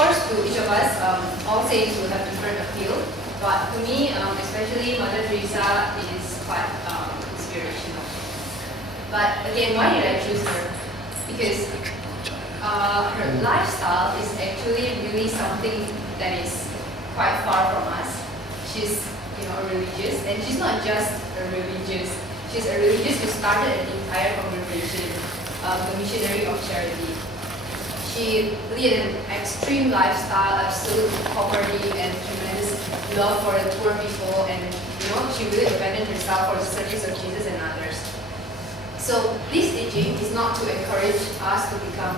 course, to each of us, all saints will have different appeal. But to me, especially Mother Teresa is quite inspirational. But again, why did I choose her? Because her lifestyle is actually really something that is quite far from us. She's, a religious, and she's not just a religious. She's a religious who started an entire congregation, the Missionary of Charity. She lived an extreme lifestyle, absolute poverty, and tremendous love for the poor people, and she really abandoned herself for the service of Jesus and others. So this teaching is not to encourage us to become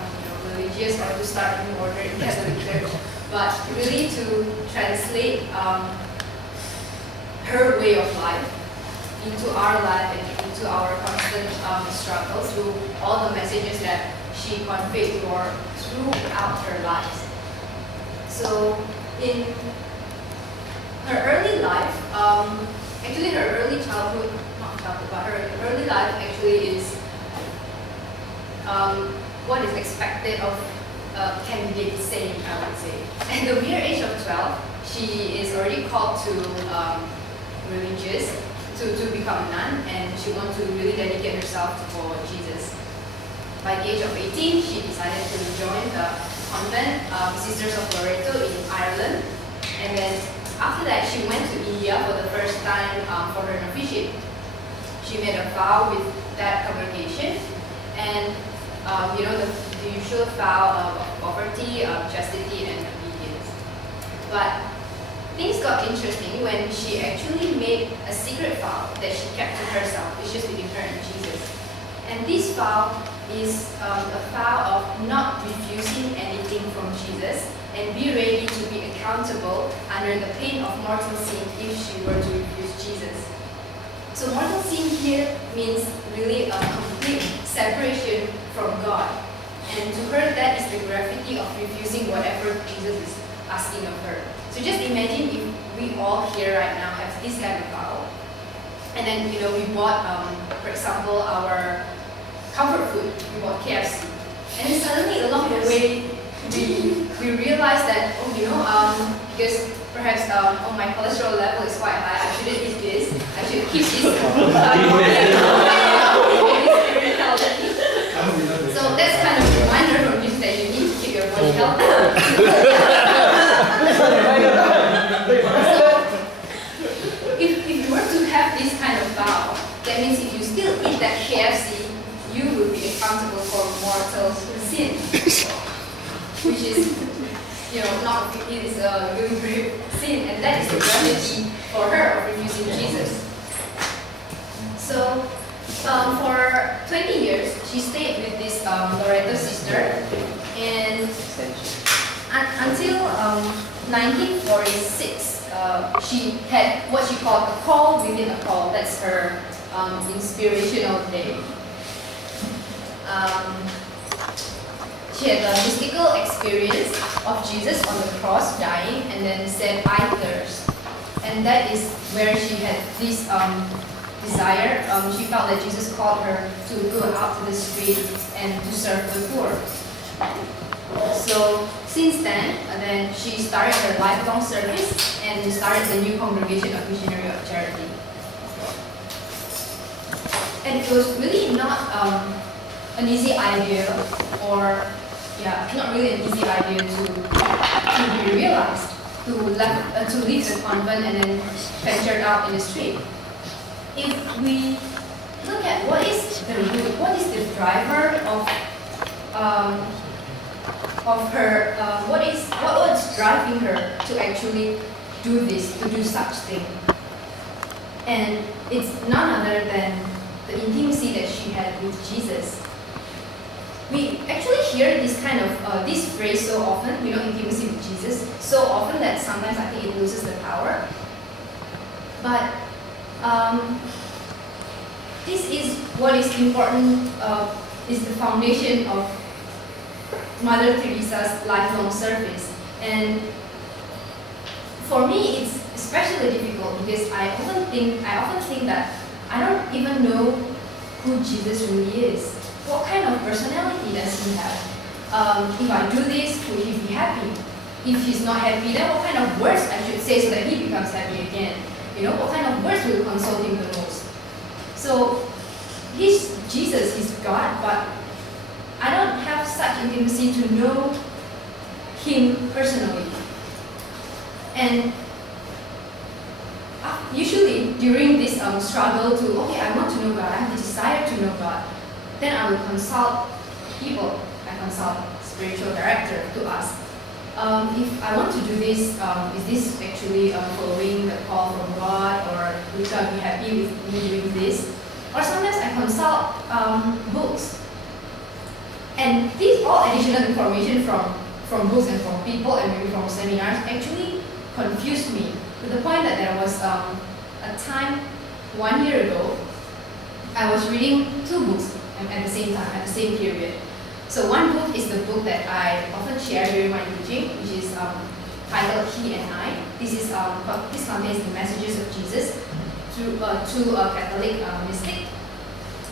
religious or to start a new order in Catholic Church, but really to translate her way of life into our life and into our constant struggles through all the messages that she conveyed throughout her life. So in her early life, actually her early childhood, not childhood, but her early life actually is what is expected of a candidate saint, I would say. At the mere age of 12, she is already called to religious, to become a nun, and she wants to really dedicate herself for Jesus. By the age of 18, she decided to join the convent, Sisters of Loreto in Ireland, and then after that she went to India for the first time for her novitiate. She made a vow with that congregation, and the usual vow of poverty, chastity, and obedience. But things got interesting when she actually made a secret vow that she kept to herself. It's just between her and Jesus. And this vow is a vow of not refusing anything from Jesus and be ready to be accountable under the pain of mortal sin if she were to refuse Jesus. So mortal sin here means really a complete separation from God. And to her, that is the gravity of refusing whatever Jesus is asking of her. So just imagine if we all here right now have this kind of vow. And then, we bought, for example, our comfort food, we bought KFC. And then suddenly along the way, we realized that, because perhaps my cholesterol level is quite high, I shouldn't eat this, I should keep this. So that's kind of a reminder from Jesus that you need to keep your body healthy. So, if you were to have this kind of vow, that means if you still eat that KFC, you will be accountable for mortal sin, which is, it is a really grave sin, and that is the gravity for her of refusing Jesus. So, for 20 years, she stayed with this Loreto sister, and until 1946, she had what she called a call within a call. That's her inspirational day. She had a mystical experience of Jesus on the cross dying and then said, "I thirst." And that is where she had this desire. She felt that Jesus called her to go out to the street and to serve the poor. So since then she started her lifelong service and started the new congregation of Missionary of Charity. And it was really not an easy idea, or not really an easy idea to be realized, to leave the convent and then venture out in the street. If we look at what is the driver of her, what's driving her to actually do this, to do such thing, and it's none other than the intimacy that she had with Jesus. We actually hear this kind of this phrase so often, intimacy with Jesus, so often that sometimes I think it loses the power. But this is what is important, is the foundation of Mother Teresa's lifelong service. And for me, it's especially difficult because I often think that I don't even know who Jesus really is. What kind of personality does he have? If I do this, will he be happy? if he's not happy, then what kind of words I should say so that he becomes happy again? What kind of words will console him the most? So he's Jesus, he's God, but I don't have such intimacy to know him personally. And usually during this struggle to, okay, I want to know God, I have the desire to know God, then I will consult people. I consult spiritual director to ask, if I want to do this, is this actually following the call from God, or will God be happy with me doing this? Or sometimes I consult books. And these all additional information from books and from people and maybe from seminars actually confused me to the point that there was a time 1 year ago, I was reading 2 books at the same time, at the same period. So one book is the book that I often share during my teaching, which is titled He and I. This contains the messages of Jesus to a Catholic mystic.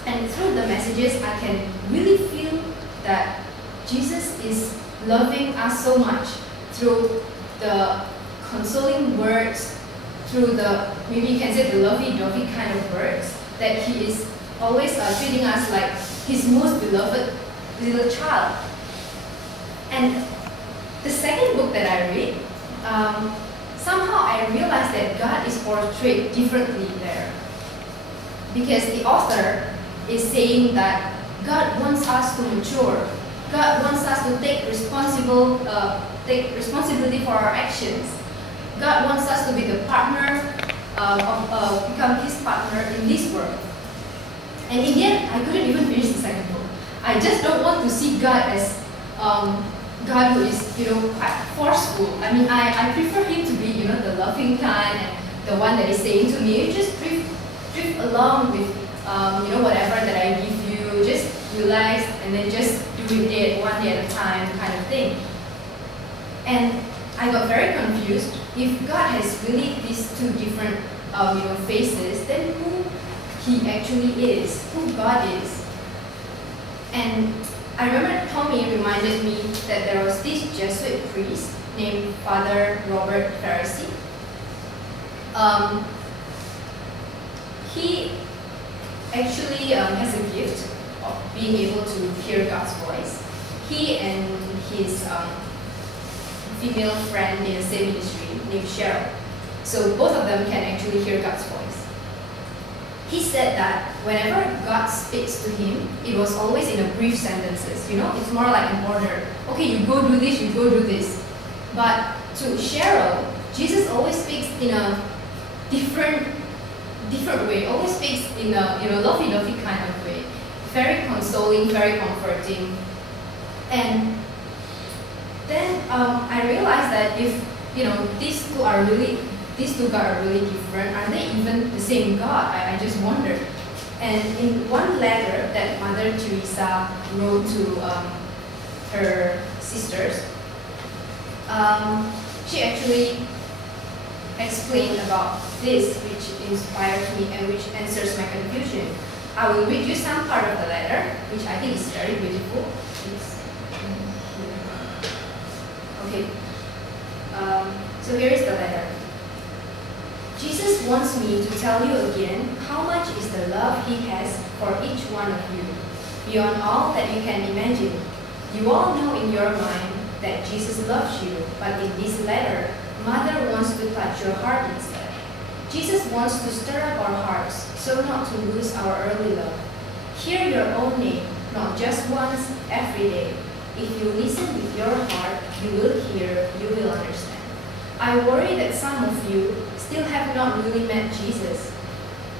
And through the messages, I can really feel that Jesus is loving us so much through the consoling words, through the, maybe you can say the lovey-dovey kind of words, that he is always treating us like his most beloved little child. And the second book that I read, somehow I realized that God is portrayed differently there. Because the author is saying that God wants us to mature. God wants us to take responsibility for our actions. God wants us to be the partner, become his partner in this world. And in the end, I couldn't even finish the second book. I just don't want to see God as God who is, quite forceful. I mean, I prefer him to be, the loving kind and the one that is saying to me, you just drift along with, whatever that I give you, just relax and then just do it one day at a time kind of thing. And I got very confused. If God has really these 2 different, faces, then who he actually is, who God is. And I remember Tommy reminded me that there was this Jesuit priest named Father Robert Theresa. He actually has a gift of being able to hear God's voice. He and his female friend in the same ministry named Cheryl. So both of them can actually hear God's voice. He said that whenever God speaks to him, it was always in a brief sentences. It's more like an order. Okay, you go do this, you go do this. But to Cheryl, Jesus always speaks in a different way. Always speaks in a lovey-dovey kind of way. Very consoling, very comforting. And then I realized that if these two God are really different, are they even the same God? I just wondered. And in one letter that Mother Theresa wrote to her sisters, she actually explained about this, which inspired me and which answers my confusion. I will read you some part of the letter, which I think is very beautiful. Okay. So here is the letter. Jesus wants me to tell you again how much is the love he has for each one of you, beyond all that you can imagine. You all know in your mind that Jesus loves you, but in this letter, Mother wants to touch your heart instead. Jesus wants to stir up our hearts, so not to lose our early love. Hear your own name, not just once, every day. If you listen with your heart, you will hear, you will understand. I worry that some of you still have not really met Jesus.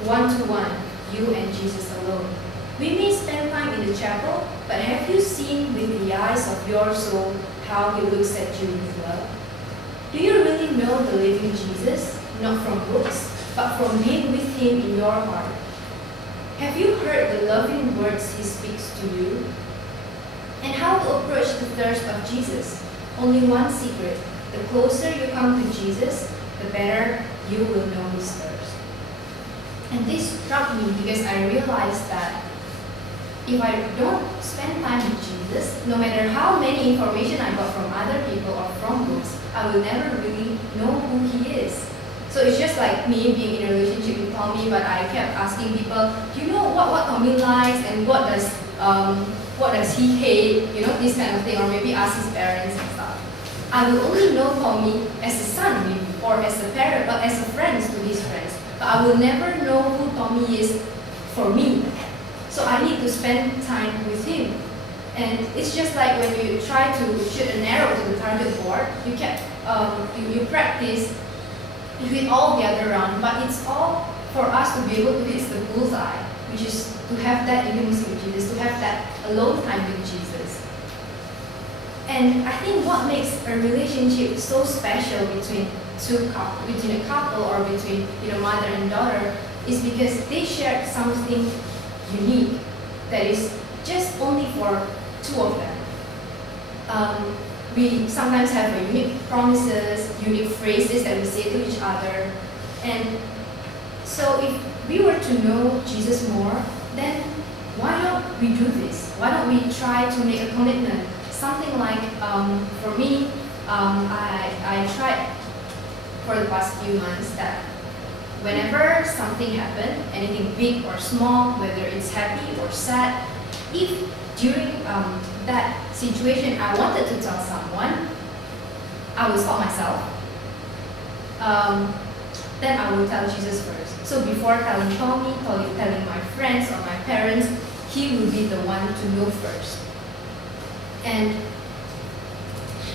One-to-one, you and Jesus alone. We may spend time in the chapel, but have you seen with the eyes of your soul how he looks at you with love? Do you really know the living Jesus, not from books, but from being with him in your heart? Have you heard the loving words he speaks to you? And how to approach the thirst of Jesus? Only one secret. The closer you come to Jesus, the better you will know his thirst. And this struck me because I realized that if I don't spend time with Jesus, no matter how many information I got from other people or from books, I will never really know who he is. So it's just like me being in a relationship with Tommy, but I kept asking people, do you know what Tommy likes and what does he hate, this kind of thing, or maybe ask his parents and stuff. I will only know Tommy as a son maybe, or as a parent, or as a friend to his friends. But I will never know who Tommy is for me. So I need to spend time with him. And it's just like when you try to shoot an arrow to the target board, you practice hit all the other round, but it's all for us to be able to hit the bullseye, which is to have that intimacy with Jesus, to have that alone time with Jesus. And I think what makes a relationship so special between a couple or between mother and daughter is because they share something unique that is just only for two of them. We sometimes have unique promises, unique phrases that we say to each other. And so if we were to know Jesus more, then why don't we do this? Why don't we try to make a commitment? Something like, for me, I tried for the past few months that whenever something happened, anything big or small, whether it's happy or sad, if during that situation I wanted to tell someone, I will stop myself. Then I will tell Jesus first. So before telling Tommy, telling my friends or my parents, he will be the one to know first. And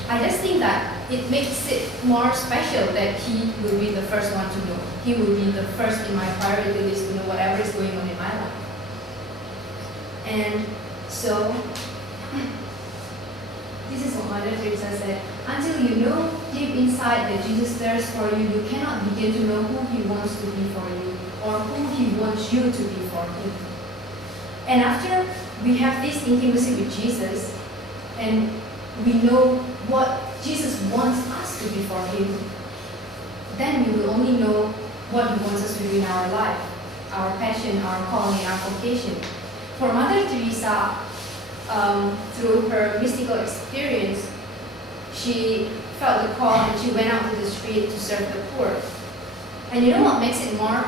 I just think that it makes it more special that he will be the first one to know. He will be the first in my priority list to know whatever is going on in my life. And so, this is what Mother Theresa said. Until you know deep inside that Jesus thirsts for you, you cannot begin to know who he wants to be for you or who he wants you to be for him. And after we have this intimacy with Jesus and we know what Jesus wants us to be for him, then we will only know what he wants us to do in our life, our passion, our calling, our vocation. For Mother Theresa, through her mystical experience, she felt the call and she went out to the street to serve the poor. And you know what makes it more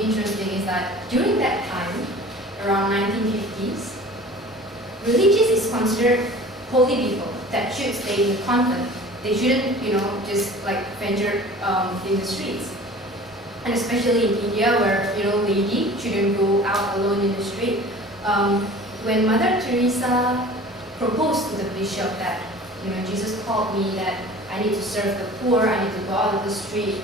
interesting is that during that time, around 1950s, religious is considered holy people that should stay in the convent. They shouldn't, just like venture in the streets. And especially in India, where lady shouldn't go out alone in the street. When Mother Teresa proposed to the bishop that, Jesus called me that I need to serve the poor, I need to go out of the street.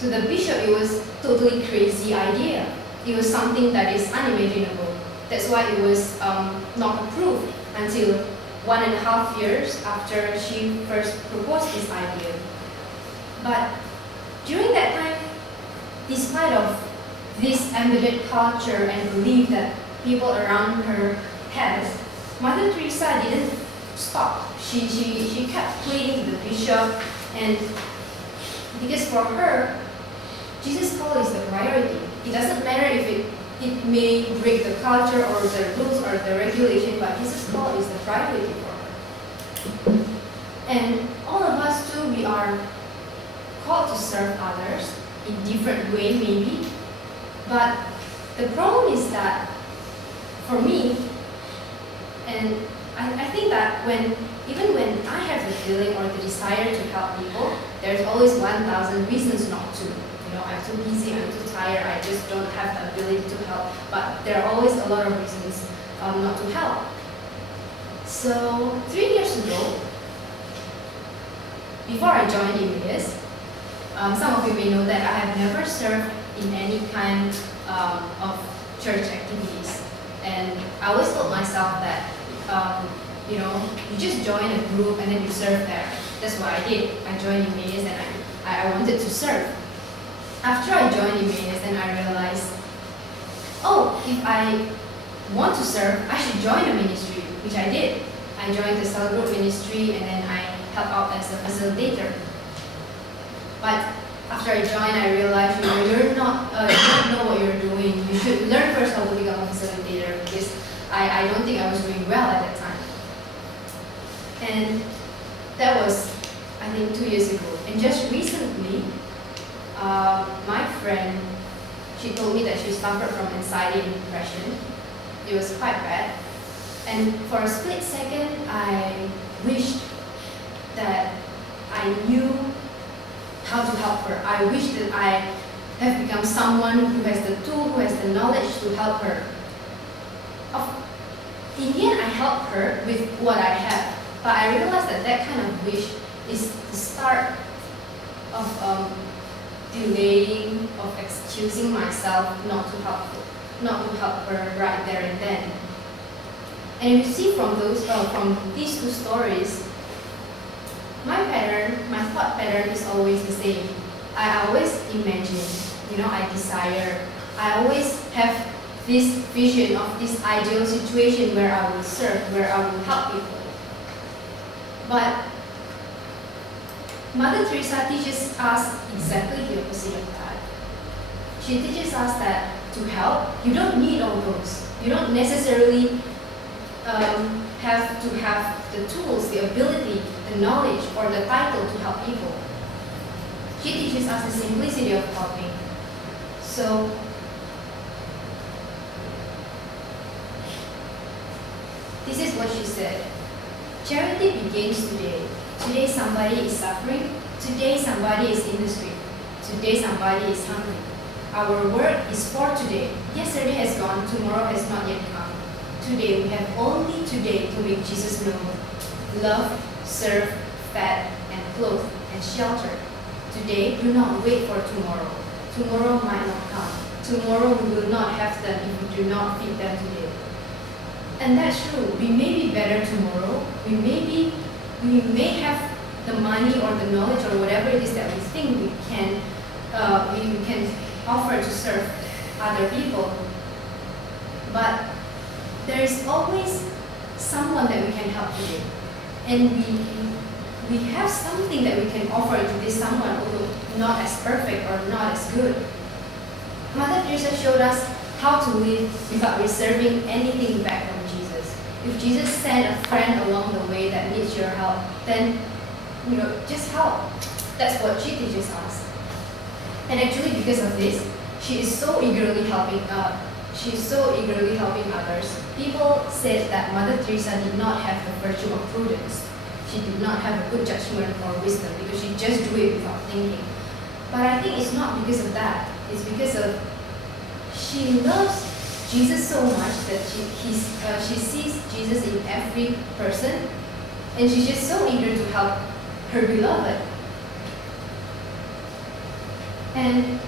To the bishop, it was totally crazy idea. It was something that is unimaginable. That's why it was not approved until 1.5 years after she first proposed this idea. But during that time, despite of this embedded culture and belief that people around her has, Mother Teresa didn't stop. She kept pleading to the bishop, and because for her, Jesus' call is the priority. It doesn't matter if it may break the culture or the rules or the regulation, but Jesus' call is the priority for her. And all of us too, we are called to serve others in different way maybe, but the problem is that for me, and I think that even when I have the feeling or the desire to help people, there's always 1,000 reasons not to. I'm too busy, I'm too tired, I just don't have the ability to help. But there are always a lot of reasons not to help. So 3 years ago, before I joined Emmaus, some of you may know that I have never served in any kind of church activities. And I always told myself that, you just join a group and then you serve there. That's what I did. I joined Emmaus and I wanted to serve. After I joined Emmaus, then I realized, if I want to serve, I should join a ministry, which I did. I joined the cell group ministry and then I helped out as a facilitator. But after I joined, I realized, you don't know what you're doing. You should learn first how to become a facilitator, because I don't think I was doing well at that time. And that was, I think 2 years ago. And just recently, my friend, she told me that she suffered from anxiety and depression. It was quite bad. And for a split second, I wished that I knew how to help her. I wish that I have become someone who has the tool, who has the knowledge to help her. In the end, I helped her with what I have, but I realized that that kind of wish is the start of delaying, of excusing myself not to help her right there and then. And you see from these two stories, my thought pattern is always the same. I always imagine, I desire. I always have this vision of this ideal situation where I will serve, where I will help people. But Mother Teresa teaches us exactly the opposite of that. She teaches us that to help, you don't need all those. You don't necessarily have to have the tools, the ability, the knowledge, or the title to help people. She teaches us the simplicity of helping. So, this is what she said. Charity begins today. Today somebody is suffering. Today somebody is in the street. Today somebody is hungry. Our work is for today. Yesterday has gone, tomorrow has not yet come. Today we have only today to make Jesus known. Love, serve, fed, and clothe, and shelter. Today, do not wait for tomorrow. Tomorrow might not come. Tomorrow we will not have them if we do not feed them today. And that's true. We may be better tomorrow. We may have the money or the knowledge or whatever it is that we think we can offer to serve other people. But there is always someone that we can help today. And we have something that we can offer to this someone, although not as perfect or not as good. Mother Teresa showed us how to live without reserving anything back from Jesus. If Jesus sent a friend along the way that needs your help, then just help. That's what she teaches us. And actually, because of this, she is so eagerly helping others. People said that Mother Teresa did not have the virtue of prudence. She did not have a good judgment or wisdom because she just do it without thinking. But I think it's not because of that. It's because of she loves Jesus so much that she sees Jesus in every person, and she's just so eager to help her beloved. And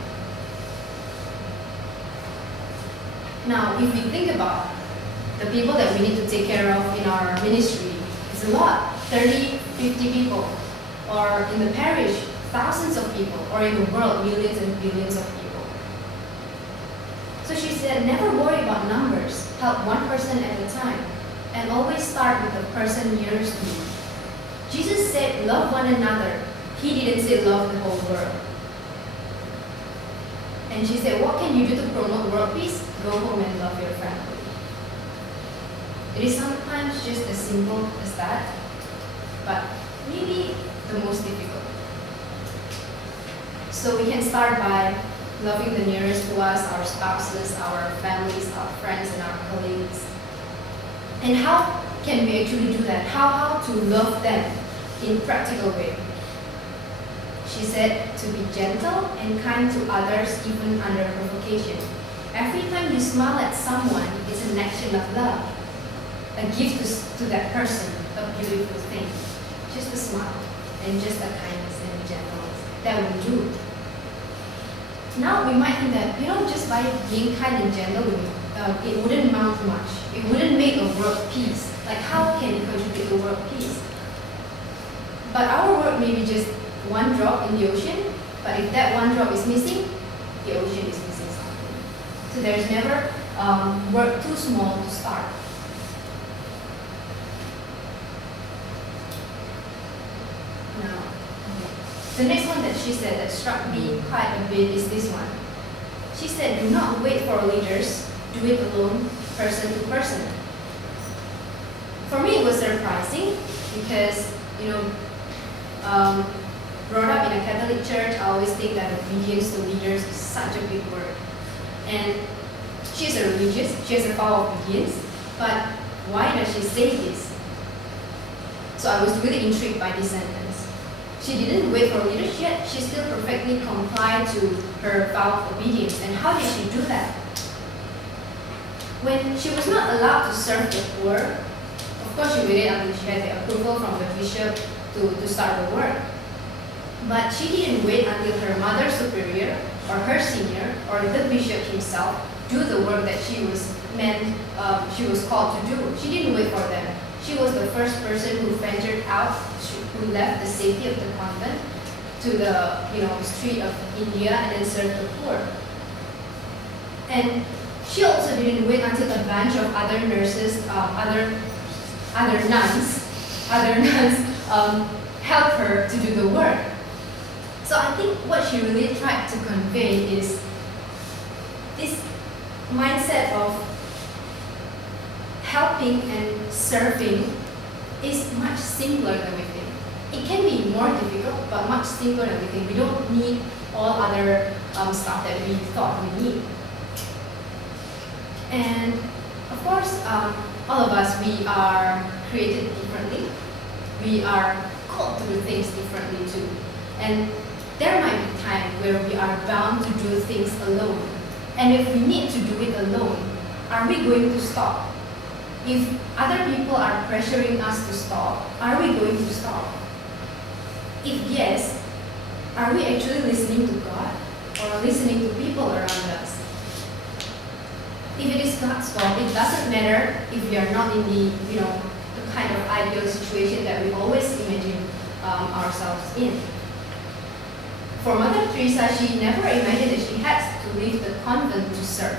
now, if we think about the people that we need to take care of in our ministry, it's a lot, 30, 50 people, or in the parish, thousands of people, or in the world, millions and billions of people. So she said, never worry about numbers, help one person at a time, and always start with the person nearest to you. Jesus said, love one another. He didn't say love the whole world. And she said, what can you do to promote world peace? Go home and love your family. It is sometimes just as simple as that, but maybe the most difficult. So we can start by loving the nearest to us, our spouses, our families, our friends, and our colleagues. And how can we actually do that? How to love them in practical way? She said to be gentle and kind to others even under provocation. Every time you smile at someone, it's an action of love, a gift to that person, a beautiful thing. Just a smile and just a kindness and a gentleness. That will do. Now we might think that, just by being kind and gentle, it wouldn't amount to much. It wouldn't make a world peace. Like, how can it contribute to world peace? But our work may be just one drop in the ocean, but if that one drop is missing, the ocean is missing something. So there's never work too small to start. Now, the next one that she said that struck me quite a bit is this one. She said, do not wait for leaders, do it alone, person to person. For me, it was surprising because, brought up in a Catholic church, I always think that obedience to leaders is such a big word. And she's a religious, she has a vow of obedience, but why does she say this? So I was really intrigued by this sentence. She didn't wait for leaders yet, she still perfectly complied to her vow of obedience. And how did she do that? When she was not allowed to serve the poor, of course she waited until she had the approval from the bishop to start the work. But she didn't wait until her mother superior or her senior or the bishop himself do the work that she was called to do. She didn't wait for them. She was the first person who ventured out, who left the safety of the convent to the street of India and then served the poor. And she also didn't wait until a bunch of other nurses, other nuns helped her to do the work. So I think what she really tried to convey is this mindset of helping and serving is much simpler than we think. It can be more difficult, but much simpler than we think. We don't need all other stuff that we thought we need. And of course, all of us, we are created differently. We are called to do things differently too. And there might be times where we are bound to do things alone. And if we need to do it alone, are we going to stop? If other people are pressuring us to stop, are we going to stop? If yes, are we actually listening to God or listening to people around us? If it is God's fault, it doesn't matter if we are not in the kind of ideal situation that we always imagine ourselves in. For Mother Teresa, she never imagined that she had to leave the convent to serve.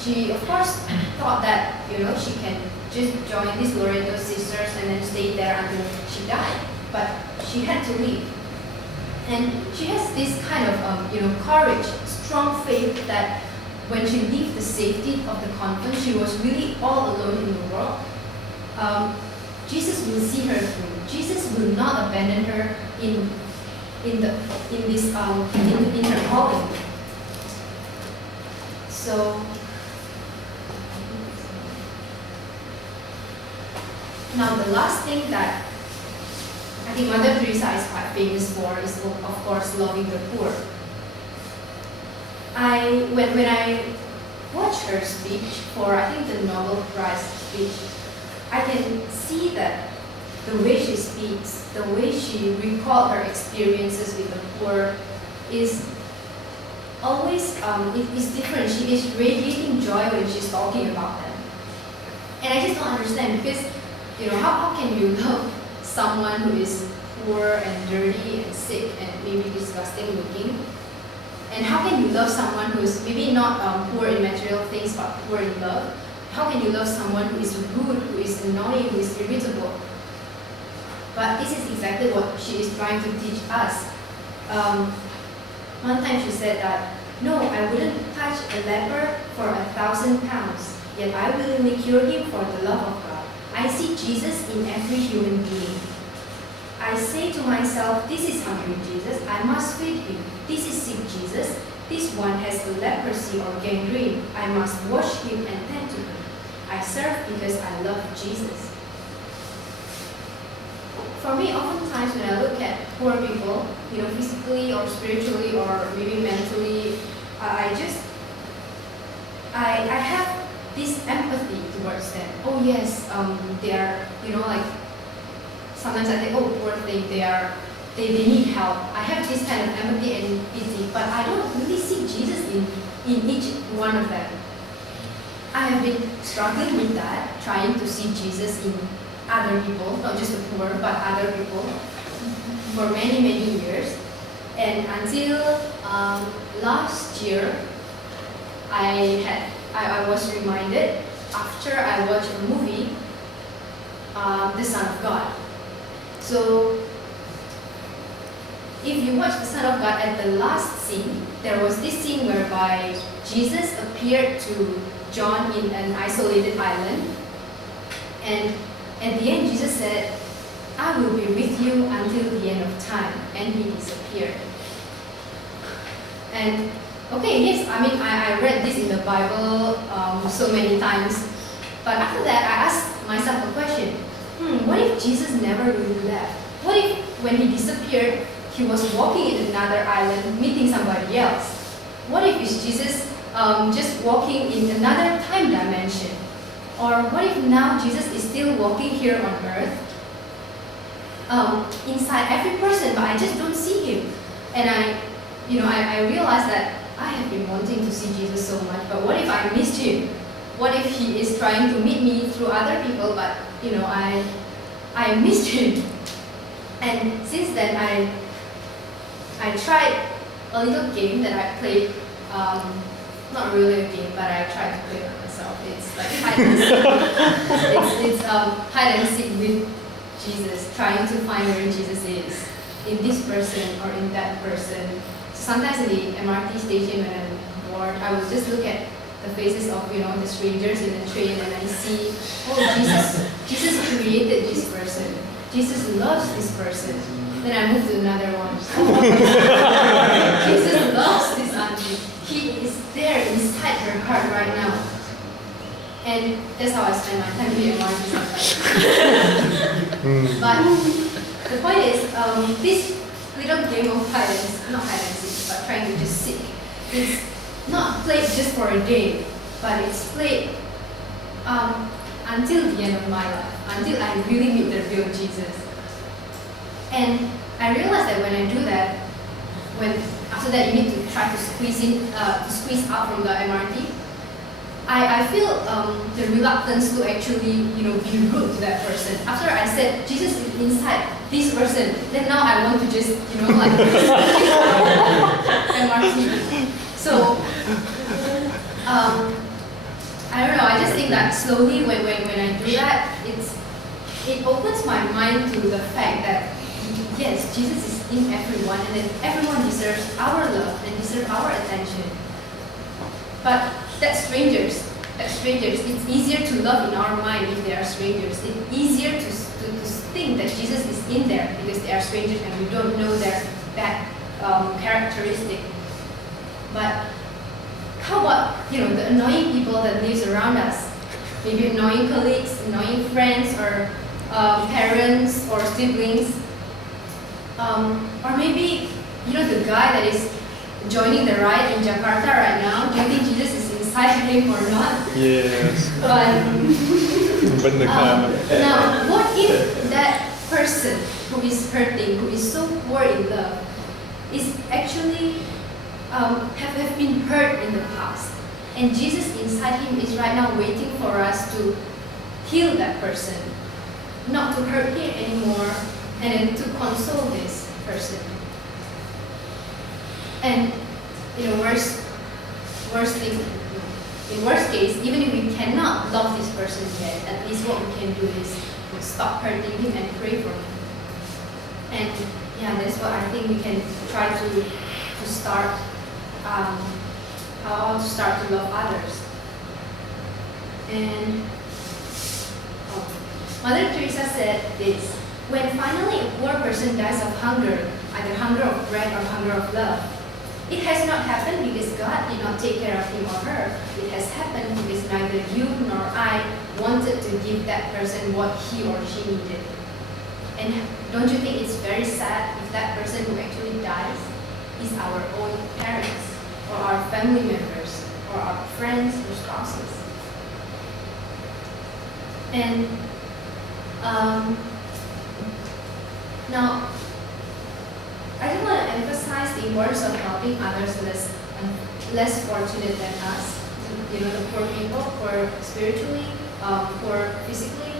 She, of course, thought that she can just join these Loreto sisters and then stay there until she died. But she had to leave, and she has this kind of courage, strong faith that when she left the safety of the convent, she was really all alone in the world. Jesus will see her through. Jesus will not abandon her in her calling. So now the last thing that I think Mother Teresa is quite famous for is, of course, loving the poor. When I watch her speech for, I think, the Nobel Prize speech, I can see that the way she speaks, the way she recalled her experiences with the poor is always is different. She is radiating joy when she's talking about them. And I just don't understand, because how can you love someone who is poor and dirty and sick and maybe disgusting looking? And how can you love someone who is maybe not poor in material things but poor in love? How can you love someone who is rude, who is annoying, who is irritable? But this is exactly what she is trying to teach us. One time she said that, no, I wouldn't touch a leper for 1,000 pounds, yet I willingly cure him for the love of God. I see Jesus in every human being. I say to myself, this is hungry Jesus, I must feed him. This is sick Jesus, this one has a leprosy or gangrene, I must wash him and tend to him. I serve because I love Jesus. For me, oftentimes when I look at poor people, physically or spiritually or maybe mentally, I have this empathy towards them. Oh yes, they are, sometimes I think, oh, poor thing, they need help. I have this kind of empathy and pity, but I don't really see Jesus in each one of them. I have been struggling with that, trying to see Jesus in other people, not just the poor, but other people, for many, many years. And until last year, I was reminded after I watched a movie, The Son of God. So, if you watch The Son of God, at the last scene, there was this scene whereby Jesus appeared to John in an isolated island, and at the end Jesus said, I will be with you until the end of time, and he disappeared. And okay, yes, I read this in the Bible so many times, but after that I asked myself a question. What if Jesus never really left? What if when he disappeared, he was walking in another island, meeting somebody else? What if it's Jesus just walking in another time dimension? Or what if now Jesus is still walking here on earth, inside every person, but I just don't see him? And I realized that I have been wanting to see Jesus so much, but what if I missed him? What if he is trying to meet me through other people, but I missed him? And since then, I tried a little game that I played. Not really a game, but I tried to play it myself. It's like hide and seek. It's hide and seek with Jesus, trying to find where Jesus is in this person or in that person. So sometimes in the MRT station when I'm bored, I will just look at the faces of the strangers in the train, and I see, oh, Jesus created this person. Jesus loves this person. Then I move to another one. Oh, Jesus loves this auntie. He is there inside her heart right now. And that's how I spend my time in MRT sometimes. But the point is, this little game of not hide and seek, but trying to just seek, it's not played just for a day, but it's played until the end of my life, until I really meet the real Jesus. And I realized that when I do that, after that you need to try to squeeze out from the MRT, I feel the reluctance to actually be rude to that person. After I said Jesus is inside this person, then now I want to just MRT. So I don't know. I just think that slowly when I do that, it opens my mind to the fact that yes, Jesus is in everyone, and that everyone deserves our love and deserves our attention. But that's strangers. It's easier to love in our mind if they are strangers. It's easier to think that Jesus is in there because they are strangers and we don't know their bad characteristic. But how about the annoying people that lives around us? Maybe annoying colleagues, annoying friends, or parents or siblings. Or maybe the guy that is joining the ride in Jakarta right now. Do you think Jesus is inside him or not? Yes. But now, what if that person who is hurting, who is so poor in love, is actually have been hurt in the past, and Jesus inside him is right now waiting for us to heal that person, not to hurt him anymore, and then to console this person. And in worst case, even if we cannot love this person yet, at least what we can do is stop hurting him and pray for him. And that's what I think we can try to start. How to start to love others. And Mother Theresa said this: when finally a poor person dies of hunger, either hunger of bread or hunger of love, it has not happened because God did not take care of him or her. It has happened because neither you nor I wanted to give that person what he or she needed. And don't you think it's very sad if that person who actually dies is our own parents, or our family members, or our friends or spouses? And now, I just want to emphasize the importance of helping others less fortunate than us. The poor people, poor spiritually, poor physically,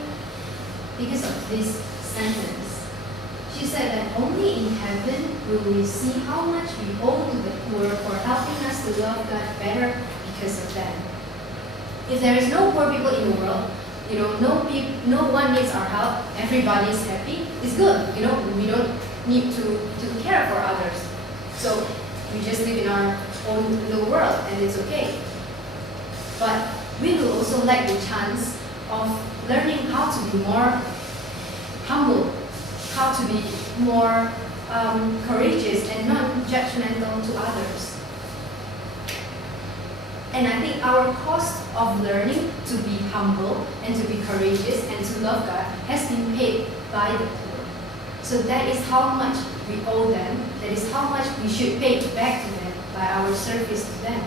because of this sentence. She said that only in heaven will we see how much we owe to the poor for helping us to love God better because of them. If there is no poor people in the world, no one needs our help, everybody is happy, it's good. We don't need to care for others. So we just live in our own little world and it's okay. But we will also lack the chance of learning how to be more humble, how to be more courageous and non-judgmental to others. And I think our cost of learning to be humble and to be courageous and to love God has been paid by the poor. So that is how much we owe them. That is how much we should pay back to them by our service to them.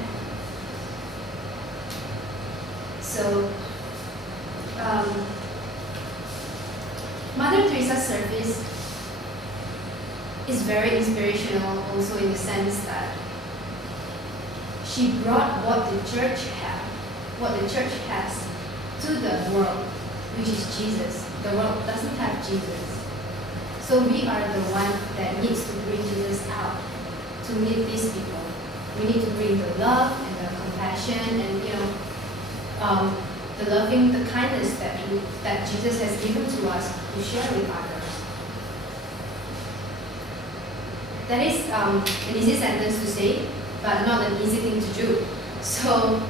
So, Mother Teresa's service is very inspirational also in the sense that she brought what the church has to the world, which is Jesus. The world doesn't have Jesus. So we are the one that needs to bring Jesus out to meet these people. We need to bring the love and the compassion and the loving, the kindness that Jesus has given to us to share with others. That is an easy sentence to say, but not an easy thing to do. So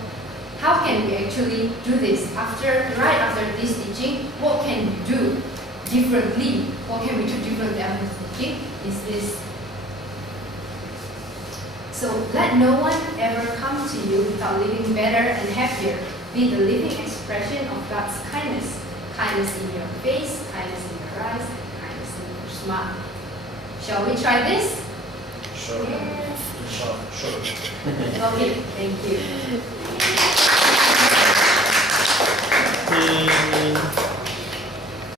how can we actually do this? Right after this teaching, what can we do differently? What can we do differently after this teaching? Is this. So let no one ever come to you without living better and happier. Be the living expression of God's kindness. Kindness in your face, kindness in your eyes, and kindness in your smile. Shall we try this? Sure. Yeah. Sure. Okay, thank you.